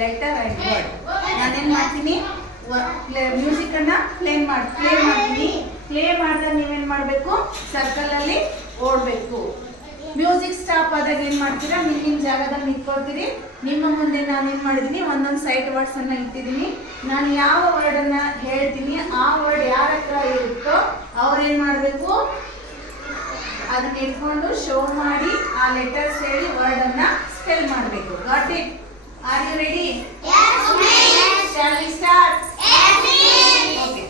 Letter and word. ನಾನೇನು ಮಾಡ್ತೀನಿ, ಮ್ಯೂಸಿಕನ್ನು ಪ್ಲೇ ಮಾಡ್ತೀನಿ. ಪ್ಲೇ ಮಾಡಿದಾಗ ನೀವೇನು ಮಾಡಬೇಕು, ಸರ್ಕಲಲ್ಲಿ ಓಡಬೇಕು. ಮ್ಯೂಸಿಕ್ ಸ್ಟಾಪ್ ಆದಾಗ ಏನು ಮಾಡ್ತೀರಾ, ನಿಮ್ಮ ಜಾಗದಲ್ಲಿ ನಿಂತ್ಕೊಳ್ತೀರಿ. ನಿಮ್ಮ ಮುಂದೆ ನಾನೇನು ಮಾಡಿದ್ದೀನಿ, ಒಂದೊಂದು ಸೈಡ್ ವರ್ಡ್ಸನ್ನು ಇಟ್ಟಿದ್ದೀನಿ. ನಾನು ಯಾವ ವರ್ಡನ್ನು ಹೇಳ್ತೀನಿ ಆ ವರ್ಡ್ ಯಾರ ಹತ್ರ ಇರುತ್ತೋ ಅವ್ರೇನು ಮಾಡಬೇಕು, ಅದನ್ನ ಇಟ್ಕೊಂಡು ಶೋ ಮಾಡಿ ಆ ಲೆಟರ್ಸ್ ಹೇಳಿ ವರ್ಡನ್ನು ಸ್ಪೆಲ್ ಮಾಡಬೇಕು. Got it? Are you ready? Shall we start? Okay.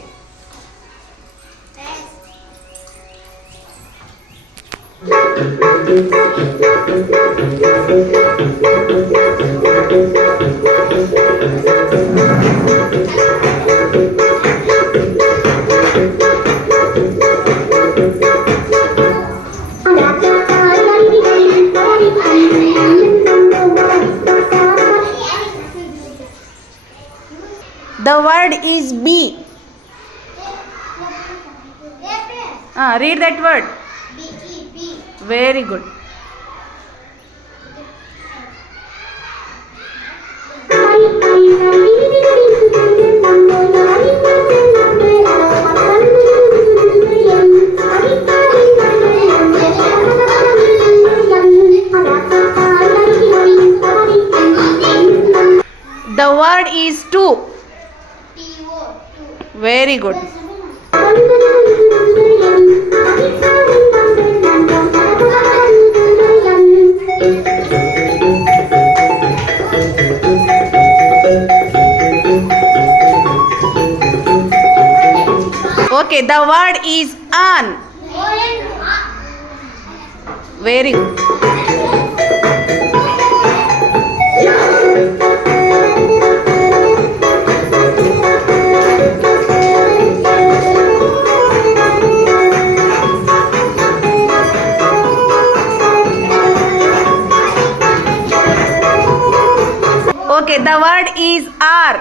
The word is B. Read that word. Very good. The word is two. Very good. Okay, the word is on. Very good. Okay, the word is R.